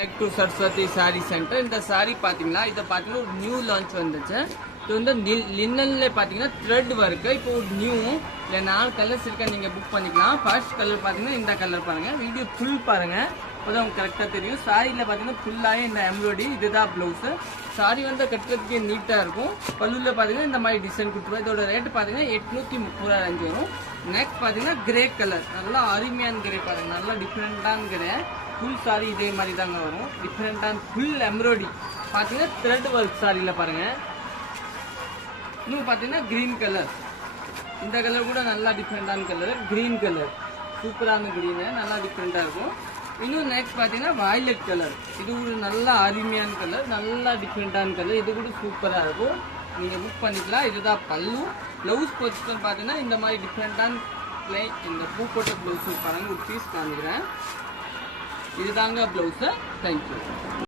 Back to Saraswati sari centre. இந்த சாரி பார்த்தீங்கன்னா இதை பார்த்தீங்கன்னா ஒரு நியூ லான்ச் வந்துச்சு. இது வந்து லின்னன்ல பார்த்தீங்கன்னா த்ரெட் ஒர்க்கு. இப்போ ஒரு நியூ இல்லை 4 கலர்ஸ் இருக்கா, நீங்கள் புக் பண்ணிக்கலாம். ஃபர்ஸ்ட் கலர் பார்த்தீங்கன்னா இந்த கலர் பாருங்கள், வீடியோ ஃபுல் பாருங்கள், அப்போதான் உங்களுக்கு கரெக்டாக தெரியும். சாரியில் பார்த்தீங்கன்னா ஃபுல்லாகவே இந்த எம்ப்ராய்டரி, இதுதான் ப்ளவுஸு. சாரி வந்து கட்டுறதுக்கு நீட்டாக இருக்கும். பல்லுவில் பார்த்தீங்கன்னா இந்த மாதிரி டிசைன் கொடுத்துருவோம். இதோட ரேட்டு பார்த்தீங்கன்னா 830 வரும். நெக்ஸ்ட் பார்த்தீங்கன்னா கிரே கலர், நல்லா அருமையான கிரே பாருங்கள், நல்லா டிஃப்ரெண்ட்டான கிரே. ஃபுல் சாரி இதே மாதிரி தாங்க வரும். டிஃப்ரெண்ட்டான ஃபுல் எம்ப்ராய்டரி பார்த்தீங்கன்னா த்ரெட் ஒர்க் சாரியில் பாருங்கள். இன்னும் பார்த்தீங்கன்னா க்ரீன் கலர், இந்த கலர் கூட நல்லா டிஃப்ரெண்ட்டான கலர். க்ரீன் கலர் சூப்பரான க்ரீனு, நல்லா டிஃப்ரெண்ட்டாக இருக்கும். இன்னும் நெக்ஸ்ட் பார்த்தீங்கன்னா வயலட் கலர், இது ஒரு நல்லா அருமையான கலர், நல்லா டிஃப்ரெண்ட்டான கலர். இது கூட சூப்பராக இருக்கும், நீங்கள் புக் பண்ணிக்கலாம். இதுதான் பல்லு. ப்ளவுஸ் பொசிஷன் பார்த்தீங்கன்னா இந்த மாதிரி டிஃப்ரெண்ட்டான பிளைன், இந்த பூ போட்ட ப்ளவுஸ் பாருங்கள், ஒரு பீஸ் காமிக்கிறேன். இதுதாங்க ப்ளவுஸு. தேங்க்யூ.